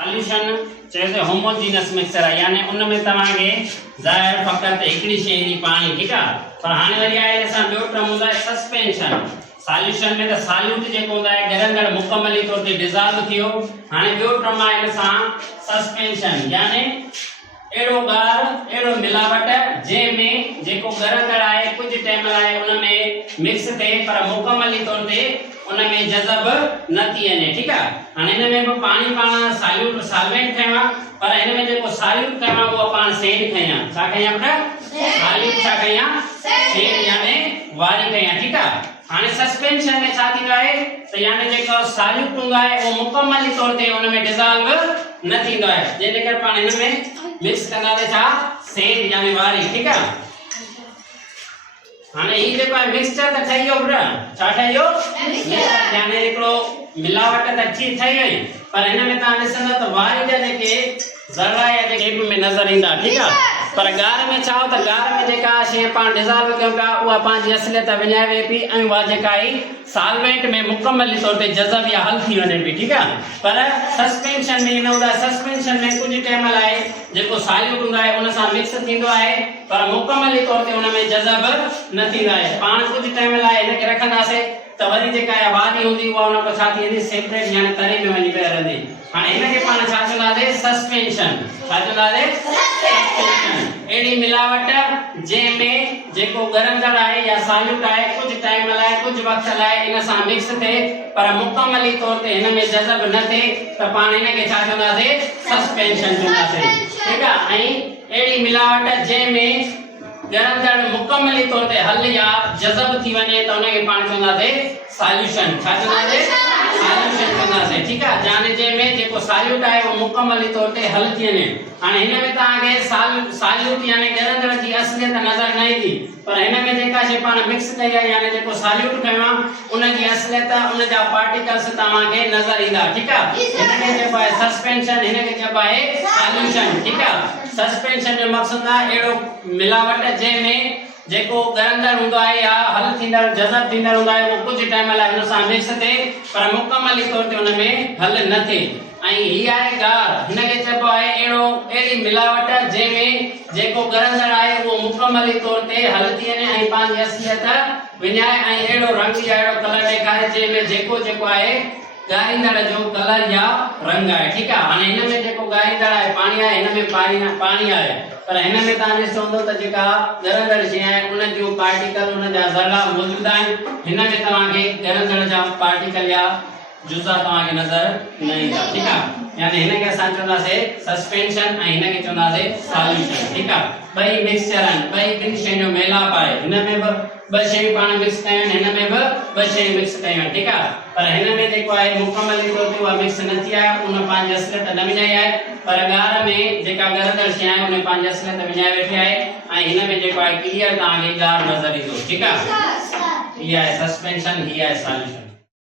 सॉल्यूशन चइजे homogeneous mixture आहे, यानी उन में तव्हांखे ज़ाहिर फ़क़त हिकिड़ी शइ ईंदी पाणी, ठीकु आहे। पर हाणे वरी आहे असां ॿियो टर्म हूंदो आहे सस्पेंशन। सॉल्यूशन में त सॉल्यूट जेको हूंदो आहे गिरंदड़ मुकमली तौर ते डिज़ॉल्व थियो। हाणे ॿियो टर्म आहे इन सां सस्पेंशन, यानी एड़ो गार एड़ो मिलावट जंहिंमें जेको गिरंदड़ आहे कुछ टाइम लाइ उन में मिक्स थे पर मुकमली तौर ते उन में जज़ब न थी वञे, ठीकु आहे। हाणे हिन में बि पाणी पाण सॉल्यूट सॉल्वेंट खयो आहे, पर हिन में जेको सॉल्यूट खयो आहे उहो पाण सेड खई आहे। छा खई आहे बेटा? सॉल्यूट छा खई आहे? सेड, यानी वारी खई आहे, ठीकु आहे। हाणे सस्पेंशन में छा थींदो आहे त यानी जेको सॉल्यूट हूंदो आहे उहो मुकमली तौर ते उन में डिज़ॉल्व न थींदो आहे, जंहिंजे करे पाण हिन में मिक्स कंदासीं छा? सेड, यानी वारी, ठीकु आहे। हाणे ही जेको आहे मिक्सचर त ठही वियो बेटा, छा ठही वियो? मिक्सचर, यानी हिकिड़ो मिलावट त ठही वई, पर हिन में तव्हां ॾिसंदव त वारी जा जेके ज़रा या जेके शेप में नज़र ईंदा, ठीकु आहे। पर गार में छा हो त गार में जेका शइ पाण डिज़ॉल्व कयूं था उहा पंहिंजी असलियत विञाए वेई पई ऐं उहा जेका आहे सॉल्वेंट में मुकमली तौर ते जज़ब या हल थी वञे पई, ठीकु आहे। पर सस्पेंशन में न हूंदा आहे। सस्पेंशन में कुछ टाइम लाइ जेको सॉल्यूट हूंदो आहे उन सां मिक्स थींदो आहे, पर मुकमली तौर ते उन में जज़ब न थींदो आहे। पाण कुछ टाइम लाइ हिनखे रखंदासीं त वरी जेका आहे वारी हूंदी उहा उन खां छा थी वेंदी? सेपरेट, यानी तरे में वञी करे रहंदी। हाणे हिनखे पाण छा चवंदासीं? सस्पेंशन। छा चवंदासीं? सस्पेंशन। एड़ी मिलावट जंहिंमें जेको गिरंदड़ आहे या सॉल्यूट आहे कुछ टाइम लाइ कुछ वक्त लाइ इन सां मिक्स थे पर मुकमली तौर ते हिन में जज़ब न थे त पाण हिनखे छा चवंदासीं? सस्पेंशन चवंदासीं, ठीकु आहे। ऐं एड़ी मिलावट जंहिंमें गिरंदड़ मुकमली तौर ते हल या जज़ब थी वञे त उनखे पाण चवंदासीं सॉल्यूशन। छा चवंदासीं? सॉल्यूशन चवंदासीं, ठीकु आहे। यानी जंहिंमें जेको सॉल्यूट आहे उहो मुकमली तौर ते हल थी वञे। हाणे हिन में तव्हांखे सॉल्यूट यानी गिरंदड़ जी असलियत नज़र न ईंदी, पर हिन में जेका शइ पाण मिक्स कई आहे यानी जेको सॉल्यूट खयो आहे उन जी असलियत उन जा पार्टिकल्स तव्हांखे नज़र ईंदा, ठीकु आहे। हिनखे चइबो आहे सस्पेंशन, हिनखे चइबो आहे सॉल्यूशन, ठीकु आहे। सस्पेंशन जो मक़सदु आहे अहिड़ो मिलावट जंहिंमें जेको गिरंदड़ हूंदो आहे या हल थींदड़ जज़ब थींदड़ हूंदो आहे उहो कुछ टाइम लाइ हुन सां मिक्स थे पर मुकमली तौर ते हुन में हल न थे। ऐं ही आहे गार, हिनखे चइबो आहे अहिड़ी मिलावट जंहिंमें जेको गिरंदड़ आहे उहो मुकमली तौर ते हल थी वञे ऐं पंहिंजी असलियत विञाए ऐं अहिड़ो रंग या अहिड़ो कलर ॾेखारे जंहिंमें जेको आहे गारींदड़ जो कलर या रंग आहे, ठीकु आहे। हाणे हिन में जेको गारींदड़ आहे पाणी आहे, हिन में पाणी आहे, पर हिन में तव्हां ॾिसो त जेका गिरंदड़ शइ आहे उन जो पार्टिकल उन जा ज़रा मौजूद आहिनि। हिन में तव्हांखे गिरंदड़ जा पार्टिकल या जुज़ा तव्हांखे नज़र न ईंदा, ठीकु आहे। यानी हिनखे असां चवंदासीं सस्पेंशन ऐं हिनखे चवंदासीं सॉल्यूशन, ठीकु आहे। ॿई मिक्सचर आहिनि, ॿई ॿिनि शयुनि जो मेलाप आहे। हिन में बि ॿ शयूं पाण मिक्स कयूं आहिनि, हिन में बि ॿ शयूं मिक्स कयूं आहिनि, ठीकु आहे। पर हिन में जेको आहे मुकमली तौर ते उहा मिक्स न थी आहे, उन पंहिंजी असलियत न विञाई आहे। पर गार में जेका गिरंदड़ शइ आहे उन पंहिंजी असलियत विञाए वेठी आहे ऐं हिन में जेको आहे क्लियर तव्हांखे गार नज़र ईंदो, ठीकु आहे। हीअ आहे सस्पेंशन, हीअ आहे सॉल्यूशन।